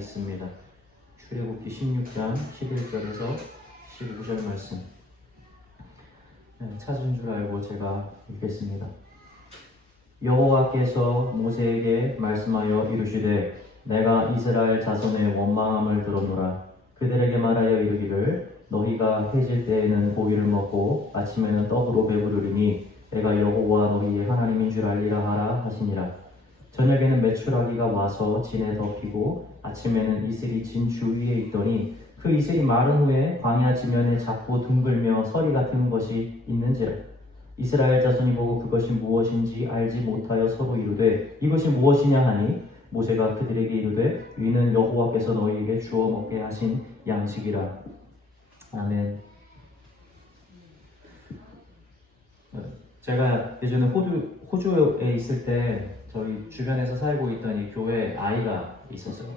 있습니다. 출애굽기 16장 11절에서 15절 말씀. 찾은 줄 알고 제가 읽겠습니다. 여호와께서 모세에게 말씀하여 이르시되 내가 이스라엘 자손의 원망함을 들었노라. 그들에게 말하여 이르기를 너희가 해질 때에는 고기를 먹고 아침에는 떡으로 배부르리니 내가 여호와 너희의 하나님인 줄 알리라 하라 하시니라. 저녁에는 메추라기가 와서 진에 덮이고 아침에는 이슬이 진 주위에 있더니 그 이슬이 마른 후에 광야 지면에 작고 둥글며 서리 같은 것이 있는지라. 이스라엘 자손이 보고 그것이 무엇인지 알지 못하여 서로 이르되 이것이 무엇이냐 하니 모세가 그들에게 이르되 이는 여호와께서 너희에게 주어 먹게 하신 양식이라. 아멘. 제가 예전에 호주에 있을 때 저희 주변에서 살고 있던 이 교회에 아이가 있었어요.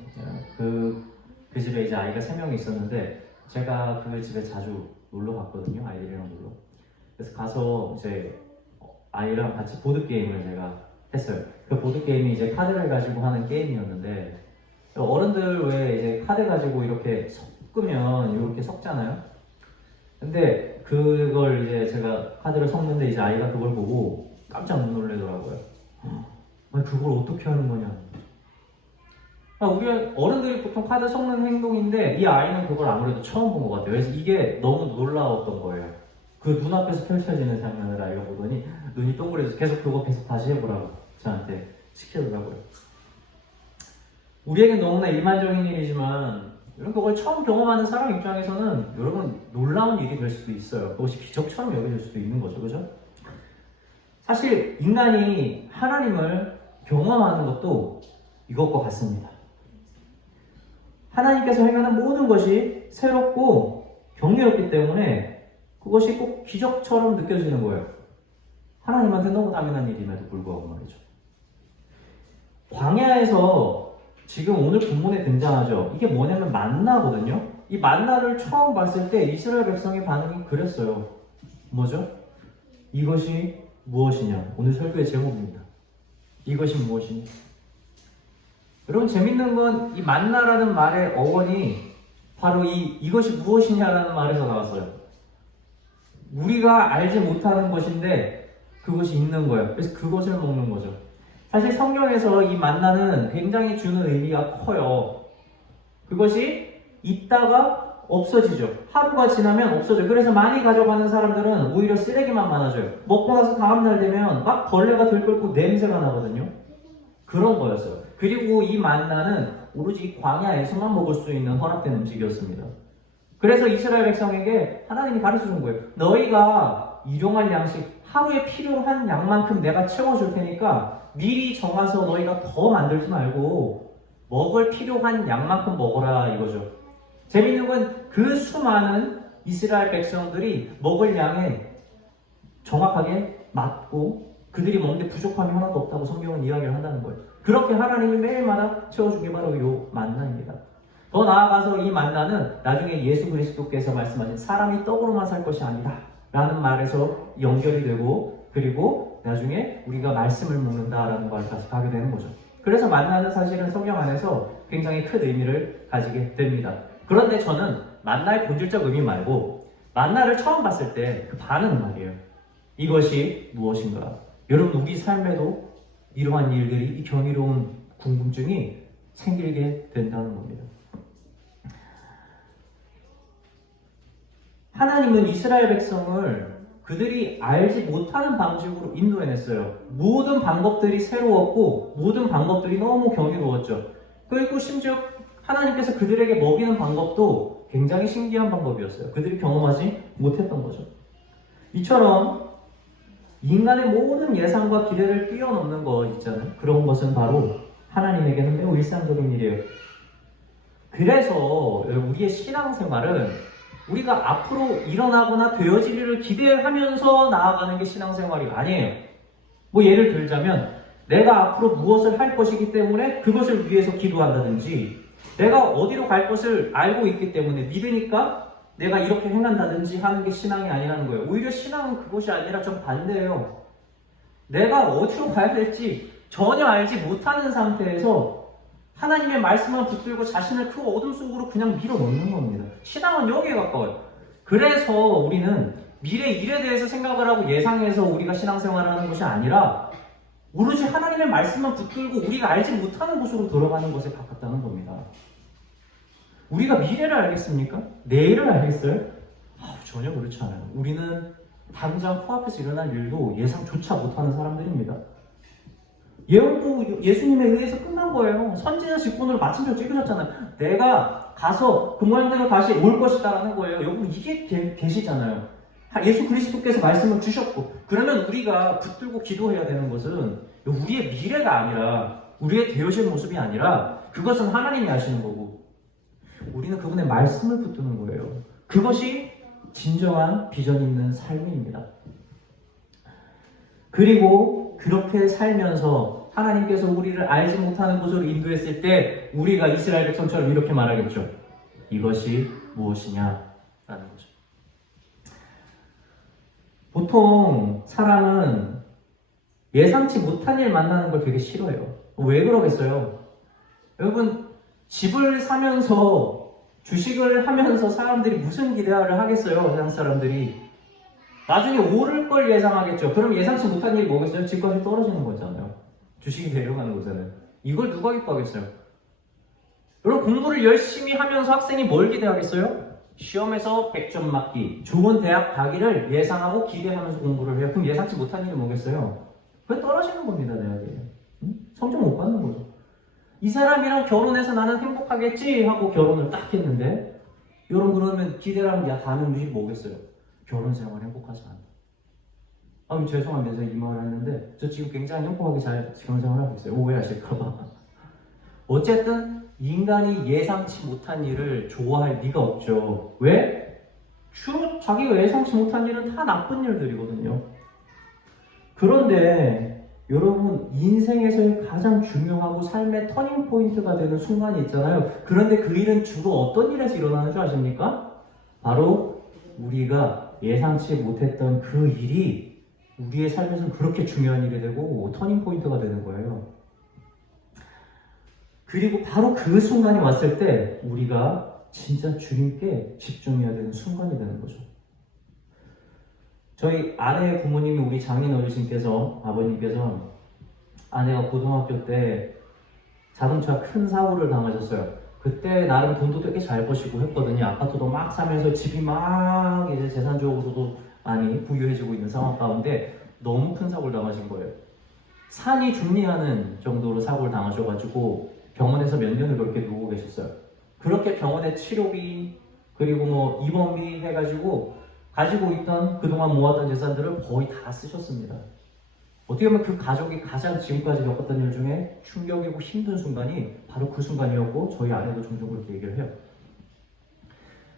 그 집에 이제 아이가 3명이 있었는데 제가 그 집에 자주 놀러 갔거든요. 아이들이랑 놀러. 그래서 가서 이제 아이랑 같이 보드게임을 제가 했어요. 그 보드게임이 이제 카드를 가지고 하는 게임이었는데 어른들 왜 이제 카드 가지고 이렇게 섞으면 이렇게 섞잖아요. 근데 그걸 이제 제가 카드를 섞는데 이제 아이가 그걸 보고 깜짝 놀라더라고요. 그걸 어떻게 하는 거냐. 우리 어른들이 보통 카드 섞는 행동인데 이 아이는 그걸 아무래도 처음 본 것 같아요. 그래서 이게 너무 놀라웠던 거예요. 그 눈앞에서 펼쳐지는 장면을 아이가 보더니 눈이 동그래져서 계속 다시 해보라고 저한테 시키더라고요. 우리에겐 너무나 일반적인 일이지만 이런 그걸 처음 경험하는 사람 입장에서는 여러분 놀라운 일이 될 수도 있어요. 그것이 기적처럼 여겨질 수도 있는 거죠. 그죠? 사실 인간이 하나님을 경험하는 것도 이것과 같습니다. 하나님께서 행하는 모든 것이 새롭고 경이롭기 때문에 그것이 꼭 기적처럼 느껴지는 거예요. 하나님한테 너무 당연한 일임에도 불구하고 말이죠. 광야에서 지금 오늘 본문에 등장하죠. 이게 뭐냐면 만나거든요. 이 만나를 처음 봤을 때 이스라엘 백성의 반응이 그랬어요. 뭐죠? 이것이 무엇이냐? 오늘 설교의 제목입니다. 이것이 무엇이냐? 여러분 재밌는 건 이 만나라는 말의 어원이 바로 이것이 무엇이냐라는 말에서 나왔어요. 우리가 알지 못하는 것인데 그것이 있는 거예요. 그래서 그것을 먹는 거죠. 사실 성경에서 이 만나는 굉장히 주는 의미가 커요. 그것이 있다가 없어지죠. 하루가 지나면 없어져요. 그래서 많이 가져가는 사람들은 오히려 쓰레기만 많아져요. 먹고 나서 다음날 되면 막 벌레가 들끓고 냄새가 나거든요. 그런 거였어요. 그리고 이 만나는 오로지 광야에서만 먹을 수 있는 허락된 음식이었습니다. 그래서 이스라엘 백성에게 하나님이 가르쳐준 거예요. 너희가 일용할 양식, 하루에 필요한 양만큼 내가 채워줄 테니까 미리 정해서 너희가 더 만들지 말고 먹을 필요한 양만큼 먹어라 이거죠. 재밌는 건 그 수많은 이스라엘 백성들이 먹을 양에 정확하게 맞고 그들이 먹는데 부족함이 하나도 없다고 성경은 이야기를 한다는 거예요. 그렇게 하나님이 매일마다 채워준 게 바로 이 만나입니다. 더 나아가서 이 만나는 나중에 예수 그리스도께서 말씀하신 사람이 떡으로만 살 것이 아니다 라는 말에서 연결이 되고 그리고 나중에 우리가 말씀을 먹는다라는 말까지 가게 되는 거죠. 그래서 만나는 사실은 성경 안에서 굉장히 큰 의미를 가지게 됩니다. 그런데 저는 만나의 본질적 의미 말고 만나를 처음 봤을 때 그 반응은 말이에요. 이것이 무엇인가? 여러분 우리 삶에도 이러한 일들이 이 경이로운 궁금증이 생기게 된다는 겁니다. 하나님은 이스라엘 백성을 그들이 알지 못하는 방식으로 인도해냈어요. 모든 방법들이 새로웠고 모든 방법들이 너무 경이로웠죠. 그리고 심지어 하나님께서 그들에게 먹이는 방법도 굉장히 신기한 방법이었어요. 그들이 경험하지 못했던 거죠. 이처럼 인간의 모든 예상과 기대를 뛰어넘는 것 있잖아요. 그런 것은 바로 하나님에게는 매우 일상적인 일이에요. 그래서 우리의 신앙생활은 우리가 앞으로 일어나거나 되어질 일을 기대하면서 나아가는 게 신앙생활이 아니에요. 뭐 예를 들자면 내가 앞으로 무엇을 할 것이기 때문에 그것을 위해서 기도한다든지 내가 어디로 갈 것을 알고 있기 때문에 믿으니까 내가 이렇게 행한다든지 하는 게 신앙이 아니라는 거예요. 오히려 신앙은 그것이 아니라 좀 반대예요. 내가 어디로 가야 될지 전혀 알지 못하는 상태에서 하나님의 말씀만 붙들고 자신을 그 어둠 속으로 그냥 밀어넣는 겁니다. 신앙은 여기에 가까워요. 그래서 우리는 미래 일에 대해서 생각을 하고 예상해서 우리가 신앙생활을 하는 것이 아니라 오로지 하나님의 말씀만 붙들고 우리가 알지 못하는 곳으로 돌아가는 것에 가깝다는 겁니다. 우리가 미래를 알겠습니까? 내일을 알겠어요? 전혀 그렇지 않아요. 우리는 당장 코앞에서 일어날 일도 예상조차 못하는 사람들입니다. 예언도 예수님에 의해서 끝난 거예요. 선지자 직분으로 마침표 찍으셨잖아요. 내가 가서 그 모양대로 다시 올 것이다라는 거예요. 여러분 이게 계시잖아요. 예수 그리스도께서 말씀을 주셨고, 그러면 우리가 붙들고 기도해야 되는 것은 우리의 미래가 아니라, 우리의 되어질 모습이 아니라 그것은 하나님이 하시는 거고 우리는 그분의 말씀을 붙드는 거예요. 그것이 진정한 비전 있는 삶입니다. 그리고 그렇게 살면서 하나님께서 우리를 알지 못하는 곳으로 인도했을 때 우리가 이스라엘 백성처럼 이렇게 말하겠죠. 이것이 무엇이냐? 라는 거죠. 보통 사람은 예상치 못한 일 만나는 걸 되게 싫어해요. 왜 그러겠어요? 여러분, 집을 사면서 주식을 하면서 사람들이 무슨 기대를 하겠어요? 세상 사람들이 나중에 오를 걸 예상하겠죠. 그럼 예상치 못한 일이 뭐겠어요? 집값이 떨어지는 거잖아요. 주식이 내려가는 거잖아요. 이걸 누가 기뻐하겠어요? 여러분, 공부를 열심히 하면서 학생이 뭘 기대하겠어요? 시험에서 100점 맞기, 좋은 대학 가기를 예상하고 기대하면서 공부를 해요. 그럼 예상치 못한 일이 뭐겠어요? 그게 떨어지는 겁니다, 대학에. 성적 못 받는 거죠. 이 사람이랑 결혼해서 나는 행복하겠지 하고 결혼을 딱 했는데, 여러분 그러면 기대라는 게 다른 음식이 뭐겠어요? 결혼 생활 행복하지 않아. 죄송합니다. 제가 이 말을 했는데 저 지금 굉장히 행복하게 잘 결혼 생활하고 있어요. 오해하실까봐. 어쨌든 인간이 예상치 못한 일을 좋아할 리가 없죠. 왜? 주로 자기가 예상치 못한 일은 다 나쁜 일들이거든요. 그런데 여러분, 인생에서의 가장 중요하고 삶의 터닝 포인트가 되는 순간이 있잖아요. 그런데 그 일은 주로 어떤 일에서 일어나는 줄 아십니까? 바로 우리가 예상치 못했던 그 일이 우리의 삶에서는 그렇게 중요한 일이 되고 터닝 포인트가 되는 거예요. 그리고 바로 그 순간이 왔을 때 우리가 진짜 주님께 집중해야 되는 순간이 되는 거죠. 저희 아내의 부모님이 우리 장인 어르신께서, 아버님께서 아내가 고등학교 때 자동차 큰 사고를 당하셨어요. 그때 나름 돈도 되게 잘 버시고 했거든요. 아파트도 막 사면서 집이 막 이제 재산적으로도 많이 부유해지고 있는 상황 가운데 너무 큰 사고를 당하신 거예요. 산이 중리하는 정도로 사고를 당하셔가지고 병원에서 몇 년을 그렇게 누워 계셨어요. 그렇게 병원의 치료비 그리고 뭐 입원비 해가지고 가지고 있던 그동안 모았던 재산들을 거의 다 쓰셨습니다. 어떻게 보면 그 가족이 가장 지금까지 겪었던 일 중에 충격이고 힘든 순간이 바로 그 순간이었고 저희 아내도 종종 그렇게 얘기를 해요.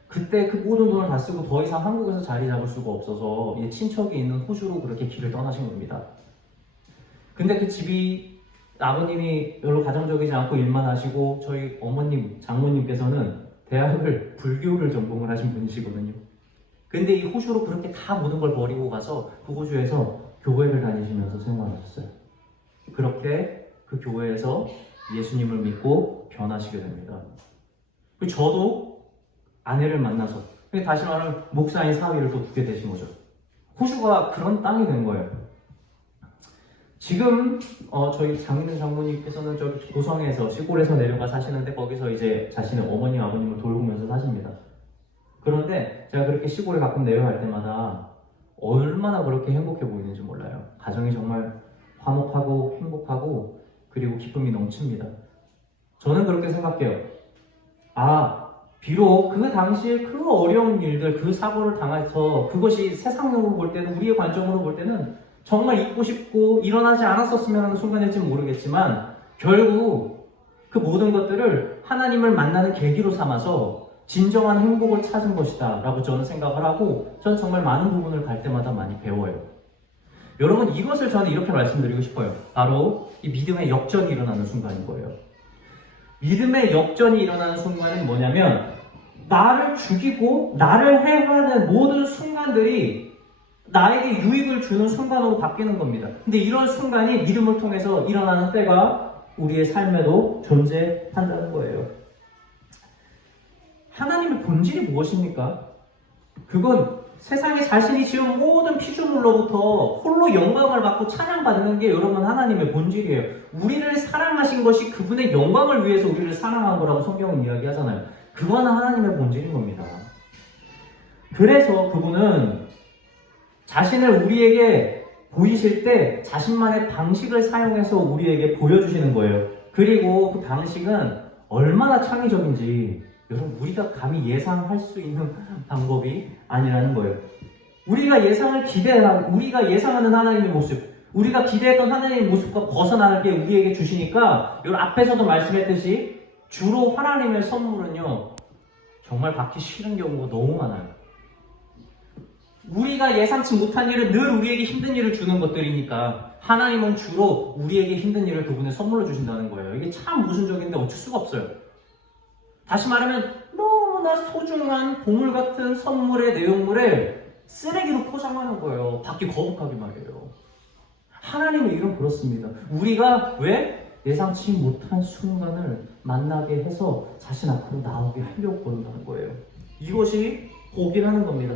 그때 그 모든 돈을 다 쓰고 더 이상 한국에서 자리 잡을 수가 없어서 친척이 있는 호주로 그렇게 길을 떠나신 겁니다. 근데 그 집이 아버님이 별로 가정적이지 않고 일만 하시고 저희 어머님, 장모님께서는 대학을 불교를 전공을 하신 분이시거든요. 근데 이 호주로 그렇게 다 모든 걸 버리고 가서 그 호주에서 교회를 다니시면서 생활하셨어요. 그렇게 그 교회에서 예수님을 믿고 변하시게 됩니다. 저도 아내를 만나서 다시 말하면 목사인 사위를 돕게 되신 거죠. 호주가 그런 땅이 된 거예요. 지금 저희 장인은 장모님께서는 저기 고성에서 시골에서 내려가 사시는데 거기서 이제 자신의 어머니 아버님을 돌보면서 사십니다. 그런데 제가 그렇게 시골에 가끔 내려갈 때마다 얼마나 그렇게 행복해 보이는지 몰라요. 가정이 정말 화목하고 행복하고 그리고 기쁨이 넘칩니다. 저는 그렇게 생각해요. 비록 그 당시에 그 어려운 일들, 그 사고를 당해서 그것이 세상으로 볼 때는, 우리의 관점으로 볼 때는 정말 잊고 싶고 일어나지 않았었으면 하는 순간일지는 모르겠지만 결국 그 모든 것들을 하나님을 만나는 계기로 삼아서 진정한 행복을 찾은 것이다 라고 저는 생각을 하고 저는 정말 많은 부분을 갈 때마다 많이 배워요. 여러분, 이것을 저는 이렇게 말씀드리고 싶어요. 바로 이 믿음의 역전이 일어나는 순간인 거예요. 믿음의 역전이 일어나는 순간은 뭐냐면 나를 죽이고 나를 해하는 모든 순간들이 나에게 유익을 주는 순간으로 바뀌는 겁니다. 근데 이런 순간이 믿음을 통해서 일어나는 때가 우리의 삶에도 존재한다는 거예요. 하나님의 본질이 무엇입니까? 그건 세상에 자신이 지은 모든 피조물로부터 홀로 영광을 받고 찬양받는 게 여러분 하나님의 본질이에요. 우리를 사랑하신 것이 그분의 영광을 위해서 우리를 사랑한 거라고 성경은 이야기하잖아요. 그건 하나님의 본질인 겁니다. 그래서 그분은 자신을 우리에게 보이실 때 자신만의 방식을 사용해서 우리에게 보여주시는 거예요. 그리고 그 방식은 얼마나 창의적인지 여러분 우리가 감히 예상할 수 있는 방법이 아니라는 거예요. 우리가 예상하는 하나님의 모습, 우리가 기대했던 하나님의 모습과 벗어나게 우리에게 주시니까 여러분 앞에서도 말씀했듯이 주로 하나님의 선물은요 정말 받기 싫은 경우가 너무 많아요. 우리가 예상치 못한 일은 늘 우리에게 힘든 일을 주는 것들이니까 하나님은 주로 우리에게 힘든 일을 그분의 선물로 주신다는 거예요. 이게 참 모순적인데 어쩔 수가 없어요. 다시 말하면 너무나 소중한 보물 같은 선물의 내용물을 쓰레기로 포장하는 거예요. 받기 거북하게 말이에요. 하나님의 일은 그렇습니다. 우리가 왜 예상치 못한 순간을 만나게 해서 자신 앞으로 나오게 하려고 그런다는 거예요. 이것이 복이라는 겁니다.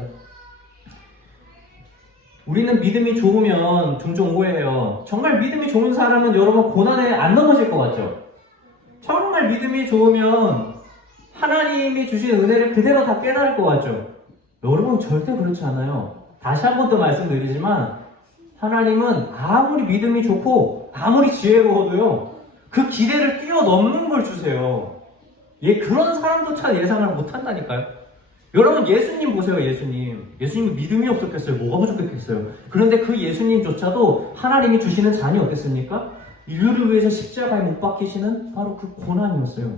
우리는 믿음이 좋으면 종종 오해해요. 정말 믿음이 좋은 사람은 여러분 고난에 안 넘어질 것 같죠? 정말 믿음이 좋으면 하나님이 주신 은혜를 그대로 다 깨달을 것 같죠? 여러분 절대 그렇지 않아요. 다시 한 번 더 말씀드리지만 하나님은 아무리 믿음이 좋고 아무리 지혜로워도요 그 기대를 뛰어넘는 걸 주세요. 그런 사람조차 예상을 못한다니까요. 여러분 예수님 보세요. 예수님은 믿음이 없었겠어요? 뭐가 부족했겠어요? 그런데 그 예수님조차도 하나님이 주시는 잔이 어땠습니까? 인류를 위해서 십자가에 못 박히시는 바로 그 고난이었어요.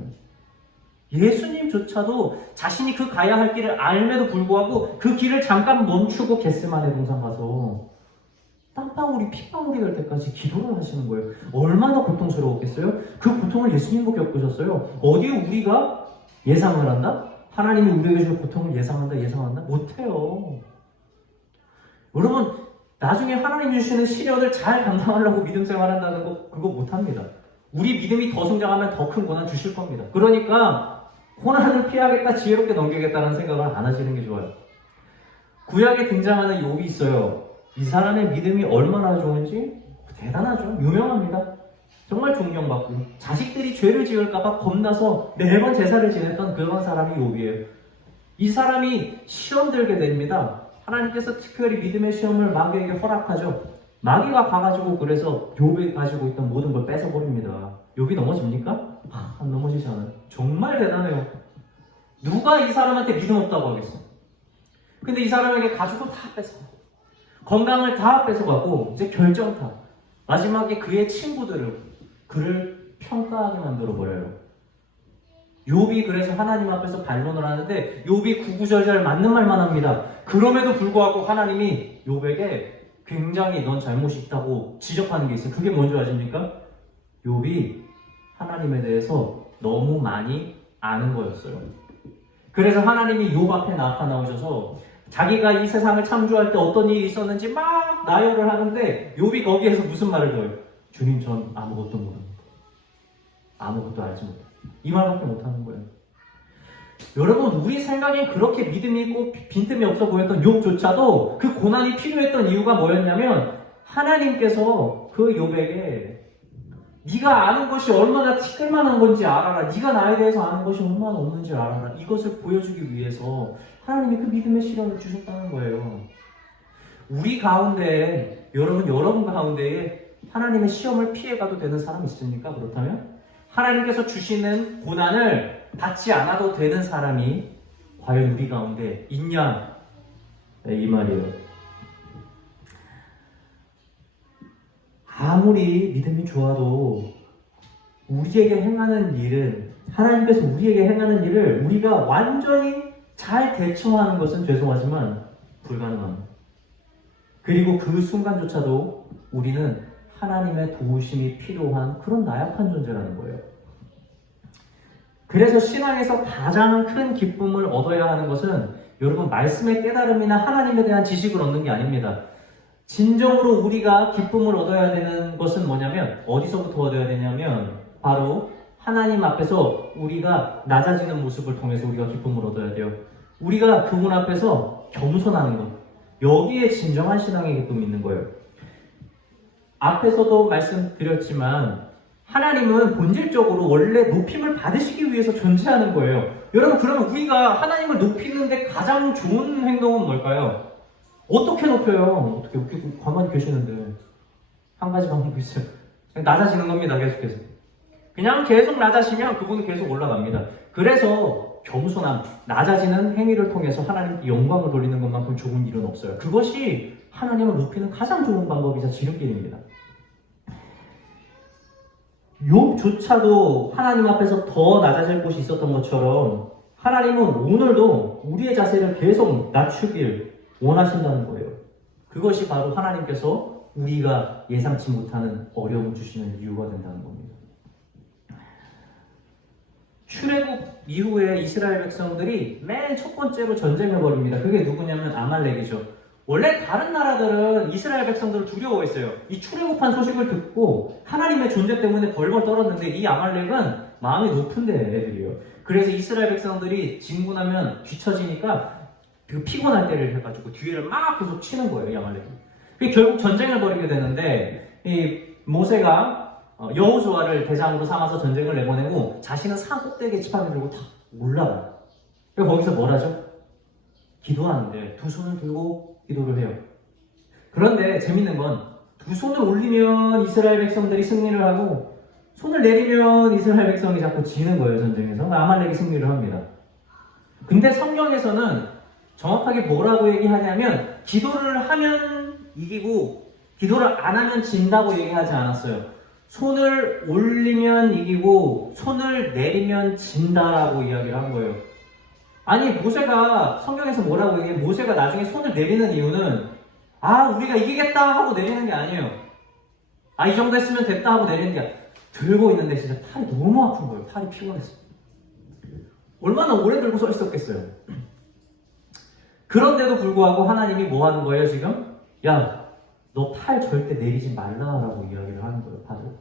예수님조차도 자신이 그 가야 할 길을 알매도 불구하고 그 길을 잠깐 멈추고 겟세마네 동산 가서 땀방울이 핏방울이 될 때까지 기도를 하시는 거예요. 얼마나 고통스러웠겠어요? 그 고통을 예수님도 겪으셨어요. 어디에 우리가 예상을 한다? 하나님이 우리에게 줄 고통을 예상한다? 못해요. 여러분 나중에 하나님 주시는 시련을 잘 감당하려고 믿음 생활한다는 거 그거 못합니다. 우리 믿음이 더 성장하면 더 큰 고난 주실 겁니다. 그러니까 고난을 피하겠다, 지혜롭게 넘기겠다는 생각을 안 하시는 게 좋아요. 구약에 등장하는 욥이 있어요. 이 사람의 믿음이 얼마나 좋은지 대단하죠. 유명합니다. 정말 존경받고 자식들이 죄를 지을까봐 겁나서 매번 제사를 지냈던 그런 사람이 욥이에요. 이 사람이 시험 들게 됩니다. 하나님께서 특별히 믿음의 시험을 마귀에게 허락하죠. 마귀가 가가지고 그래서 욥이 가지고 있던 모든 걸 뺏어버립니다. 욥이 넘어집니까? 안 넘어지잖아요. 정말 대단해요. 누가 이 사람한테 믿음 없다고 하겠어? 근데 이 사람에게 가족을 다 뺏어가고 건강을 다 뺏어가고 이제 결정타 마지막에 그의 친구들을 그를 평가하게 만들어버려요. 욥이 그래서 하나님 앞에서 반론을 하는데 욥이 구구절절 맞는 말만 합니다. 그럼에도 불구하고 하나님이 욥에게 굉장히 넌 잘못이 있다고 지적하는 게 있어요. 그게 뭔지 아십니까? 욥이 하나님에 대해서 너무 많이 아는 거였어요. 그래서 하나님이 욥 앞에 나타나오셔서 자기가 이 세상을 창조할 때 어떤 일이 있었는지 막 나열을 하는데 욥이 거기에서 무슨 말을 해요? 주님 전 아무것도 모릅니다. 아무것도 알지 못해요. 이 말밖에 못하는 거예요. 여러분 우리 생각엔 그렇게 믿음이 있고 빈틈이 없어 보였던 욥조차도 그 고난이 필요했던 이유가 뭐였냐면 하나님께서 그 욥에게 네가 아는 것이 얼마나 티끌만한 건지 알아라. 네가 나에 대해서 아는 것이 얼마나 없는지 알아라. 이것을 보여주기 위해서 하나님이 그 믿음의 시련을 주셨다는 거예요. 우리 가운데 여러분 가운데에 하나님의 시험을 피해가도 되는 사람이 있습니까? 그렇다면 하나님께서 주시는 고난을 받지 않아도 되는 사람이 과연 우리 가운데 있냐? 네, 이 말이에요. 아무리 믿음이 좋아도 우리에게 행하는 일은 하나님께서 우리에게 행하는 일을 우리가 완전히 잘 대처하는 것은 죄송하지만 불가능합니다. 그리고 그 순간조차도 우리는 하나님의 도우심이 필요한 그런 나약한 존재라는 거예요. 그래서 신앙에서 가장 큰 기쁨을 얻어야 하는 것은 여러분 말씀의 깨달음이나 하나님에 대한 지식을 얻는 게 아닙니다. 진정으로 우리가 기쁨을 얻어야 되는 것은 뭐냐면 어디서부터 얻어야 되냐면 바로 하나님 앞에서 우리가 낮아지는 모습을 통해서 우리가 기쁨을 얻어야 돼요. 우리가 그분 앞에서 겸손하는 것. 여기에 진정한 신앙의 기쁨이 있는 거예요. 앞에서도 말씀드렸지만 하나님은 본질적으로 원래 높임을 받으시기 위해서 존재하는 거예요. 여러분, 그러면 우리가 하나님을 높이는데 가장 좋은 행동은 뭘까요? 어떻게 높여요? 어떻게 가만히 계시는데. 한 가지 방법이 있어요. 그냥 낮아지는 겁니다. 계속해서. 그냥 계속 낮아지면 그분은 계속 올라갑니다. 그래서 겸손함, 낮아지는 행위를 통해서 하나님께 영광을 돌리는 것만큼 좋은 일은 없어요. 그것이 하나님을 높이는 가장 좋은 방법이자 지름길입니다. 욥조차도 하나님 앞에서 더 낮아질 곳이 있었던 것처럼 하나님은 오늘도 우리의 자세를 계속 낮추길 원하신다는 거예요. 그것이 바로 하나님께서 우리가 예상치 못하는 어려움을 주시는 이유가 된다는 겁니다. 출애굽 이후에 이스라엘 백성들이 맨 첫 번째로 전쟁을 벌입니다. 그게 누구냐면 아말렉이죠. 원래 다른 나라들은 이스라엘 백성들을 두려워했어요. 이 출애굽한 소식을 듣고 하나님의 존재 때문에 벌벌 떨었는데 이 아말렉은 마음이 높은데 애들이에요. 그래서 이스라엘 백성들이 진군하면 뒤처지니까 그 피곤할 때를 해가지고 뒤에를 막 계속 치는 거예요, 이 아말렉이. 결국 전쟁을 벌이게 되는데 이 모세가 여호수아를 대장으로 삼아서 전쟁을 내보내고 자신은 산 꼭대기에 지팡이 들고 탁 올라가요. 거기서 뭘 하죠? 기도하는데 두 손을 들고 기도를 해요. 그런데 재밌는 건 두 손을 올리면 이스라엘 백성들이 승리를 하고 손을 내리면 이스라엘 백성이 자꾸 지는 거예요. 전쟁에서. 아말렉이 승리를 합니다. 근데 성경에서는 정확하게 뭐라고 얘기하냐면 기도를 하면 이기고 기도를 안 하면 진다고 얘기하지 않았어요. 손을 올리면 이기고 손을 내리면 진다라고 이야기를 한 거예요. 아니, 모세가 성경에서 뭐라고 얘기해? 모세가 나중에 손을 내리는 이유는 우리가 이기겠다 하고 내리는 게 아니에요. 이 정도 했으면 됐다 하고 내리는 게 아니에요. 들고 있는데 진짜 팔이 너무 아픈 거예요. 팔이 피곤했어요. 얼마나 오래 들고 서 있었겠어요. 그런데도 불구하고 하나님이 뭐 하는 거예요 지금? 야, 너 팔 절대 내리지 말라라고 이야기를 하는 거예요. 다들.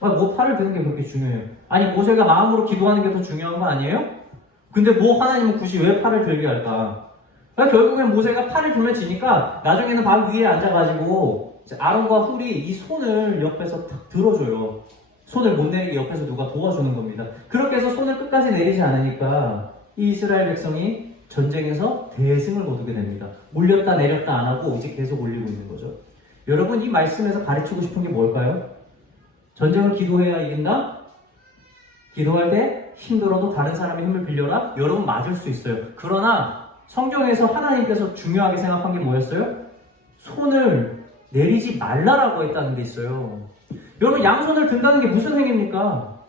뭐 팔을 드는 게 그렇게 중요해요? 아니, 모세가 마음으로 기도하는 게 더 중요한 거 아니에요? 근데 뭐 하나님은 굳이 왜 팔을 들게 할까? 결국엔 모세가 팔을 들면 지니까 나중에는 밥 위에 앉아가지고 아론과 훌이 이 손을 옆에서 탁 들어줘요. 손을 못 내리게 옆에서 누가 도와주는 겁니다. 그렇게 해서 손을 끝까지 내리지 않으니까 이 이스라엘 백성이 전쟁에서 대승을 거두게 됩니다. 올렸다 내렸다 안 하고 이제 계속 올리고 있는 거죠. 여러분, 이 말씀에서 가르치고 싶은 게 뭘까요? 전쟁을 기도해야 이긴다? 기도할 때 힘들어도 다른 사람의 힘을 빌려라? 여러분, 맞을 수 있어요. 그러나 성경에서 하나님께서 중요하게 생각한 게 뭐였어요? 손을 내리지 말라라고 했다는 게 있어요. 여러분, 양손을 든다는 게 무슨 행위입니까?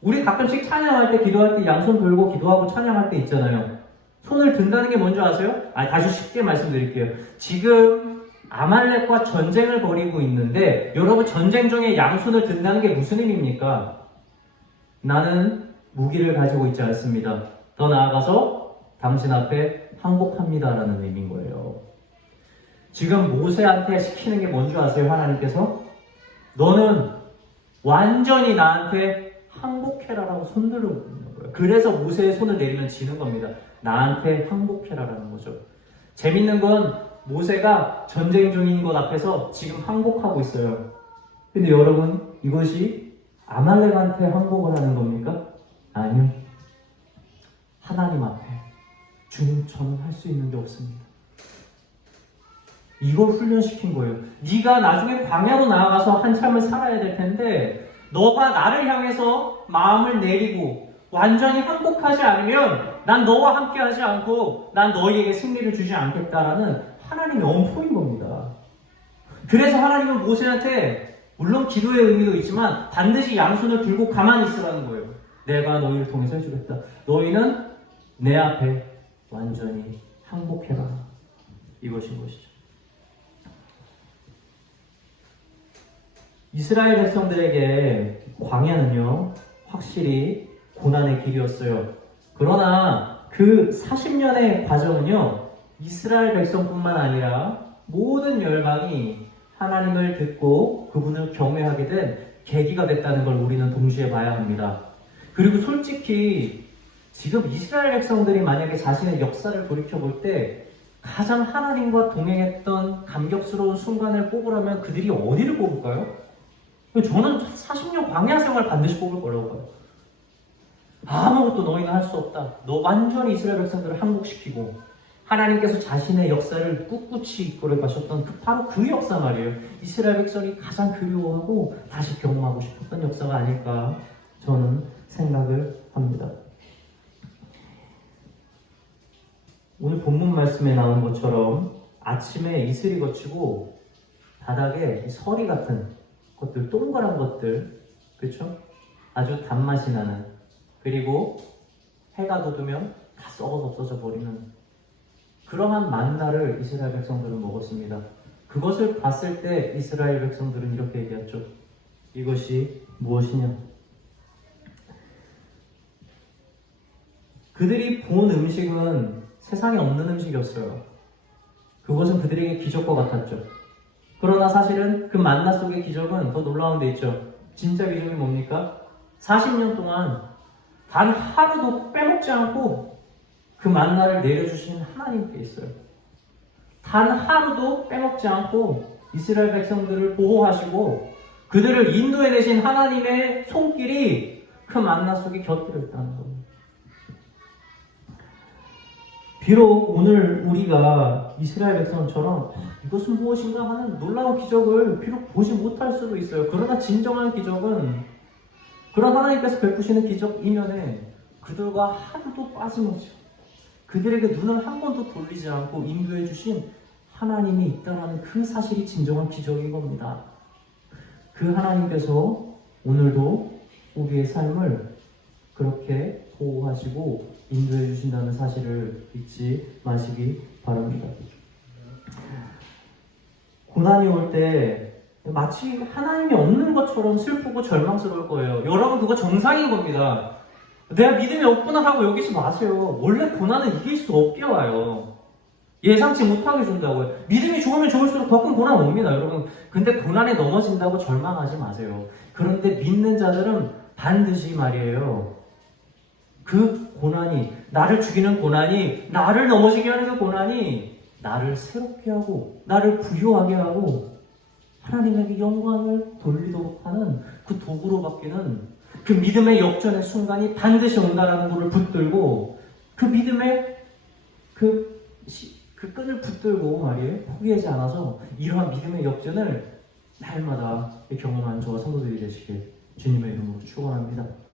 우리 가끔씩 찬양할 때, 기도할 때 양손 들고 기도하고 찬양할 때 있잖아요. 손을 든다는 게 뭔지 아세요? 다시 쉽게 말씀드릴게요. 지금 아말렉과 전쟁을 벌이고 있는데 여러분, 전쟁 중에 양손을 든다는 게 무슨 의미입니까? 나는 무기를 가지고 있지 않습니다. 더 나아가서 당신 앞에 항복합니다라는 의미인 거예요. 지금 모세한테 시키는 게 뭔지 아세요? 하나님께서 너는 완전히 나한테 항복해라라고 손 들고 있는 거예요. 그래서 모세의 손을 내리면 지는 겁니다. 나한테 항복해라라는 거죠. 재밌는 건 모세가 전쟁 중인 것 앞에서 지금 항복하고 있어요. 근데 여러분, 이것이 아말렉한테 항복을 하는 겁니까? 아니요. 하나님 앞에 주님, 저는 할 수 있는 게 없습니다. 이걸 훈련시킨 거예요. 네가 나중에 광야로 나아가서 한참을 살아야 될 텐데 너가 나를 향해서 마음을 내리고 완전히 항복하지 않으면 난 너와 함께 하지 않고 난 너희에게 승리를 주지 않겠다라는 하나님의 엄포인 겁니다. 그래서 하나님은 모세한테 물론 기도의 의미도 있지만 반드시 양손을 들고 가만히 있으라는 거예요. 내가 너희를 통해서 해주겠다. 너희는 내 앞에 완전히 항복해라. 이것인 것이죠. 이스라엘 백성들에게 광야는요, 확실히 고난의 길이었어요. 그러나 그 40년의 과정은요, 이스라엘 백성뿐만 아니라 모든 열방이 하나님을 듣고 그분을 경외하게 된 계기가 됐다는 걸 우리는 동시에 봐야 합니다. 그리고 솔직히 지금 이스라엘 백성들이 만약에 자신의 역사를 돌이켜볼 때 가장 하나님과 동행했던 감격스러운 순간을 뽑으라면 그들이 어디를 뽑을까요? 저는 40년 광야 생활 반드시 뽑을 거라고 봐요. 아무것도 너희는 할 수 없다. 너 완전히 이스라엘 백성들을 항복시키고 하나님께서 자신의 역사를 꿋꿋이 이끌어 가셨던 바로 그 역사 말이에요. 이스라엘 백성이 가장 그리워하고 다시 경험하고 싶었던 역사가 아닐까 저는 생각을 합니다. 오늘 본문 말씀에 나온 것처럼 아침에 이슬이 거치고 바닥에 서리 같은 것들, 동그란 것들, 그렇죠? 아주 단맛이 나는, 그리고 해가 돋으면 다 썩어서 없어져 버리는 그러한 만나를 이스라엘 백성들은 먹었습니다. 그것을 봤을 때 이스라엘 백성들은 이렇게 얘기했죠. 이것이 무엇이냐? 그들이 본 음식은 세상에 없는 음식이었어요. 그것은 그들에게 기적과 같았죠. 그러나 사실은 그 만나 속의 기적은 더 놀라운 데 있죠. 진짜 기적이 뭡니까? 40년 동안 단 하루도 빼먹지 않고 그 만나를 내려주신 하나님께 있어요. 단 하루도 빼먹지 않고 이스라엘 백성들을 보호하시고 그들을 인도해내신 하나님의 손길이 그 만나 속에 곁들여 있다는 겁니다. 비록 오늘 우리가 이스라엘 백성처럼 이것은 무엇인가 하는 놀라운 기적을 비록 보지 못할 수도 있어요. 그러나 진정한 기적은 그런 하나님께서 베푸시는 기적 이면에 그들과 하루도 빠짐없이 그들에게 눈을 한 번도 돌리지 않고 인도해 주신 하나님이 있다는 그 사실이 진정한 기적인 겁니다. 그 하나님께서 오늘도 우리의 삶을 그렇게 보호하시고 인도해 주신다는 사실을 잊지 마시기 바랍니다. 고난이 올 때 마치 하나님이 없는 것처럼 슬프고 절망스러울 거예요. 여러분, 그거 정상인 겁니다. 내가 믿음이 없구나 하고 여기지 마세요. 원래 고난은 이길 수 없게 와요. 예상치 못하게 준다고요. 믿음이 좋으면 좋을수록 더 큰 고난 옵니다, 여러분. 근데 고난에 넘어진다고 절망하지 마세요. 그런데 믿는 자들은 반드시 말이에요. 그 고난이, 나를 죽이는 고난이, 나를 넘어지게 하는 그 고난이 나를 새롭게 하고 나를 부유하게 하고 하나님에게 영광을 돌리도록 하는 그 도구로 바뀌는 그 믿음의 역전의 순간이 반드시 온다라는 것을 붙들고 그 믿음의 그 끈을 붙들고 말이에요. 포기하지 않아서 이러한 믿음의 역전을 날마다 경험하는 저와 성도들이 되시길 주님의 이름으로 축원합니다.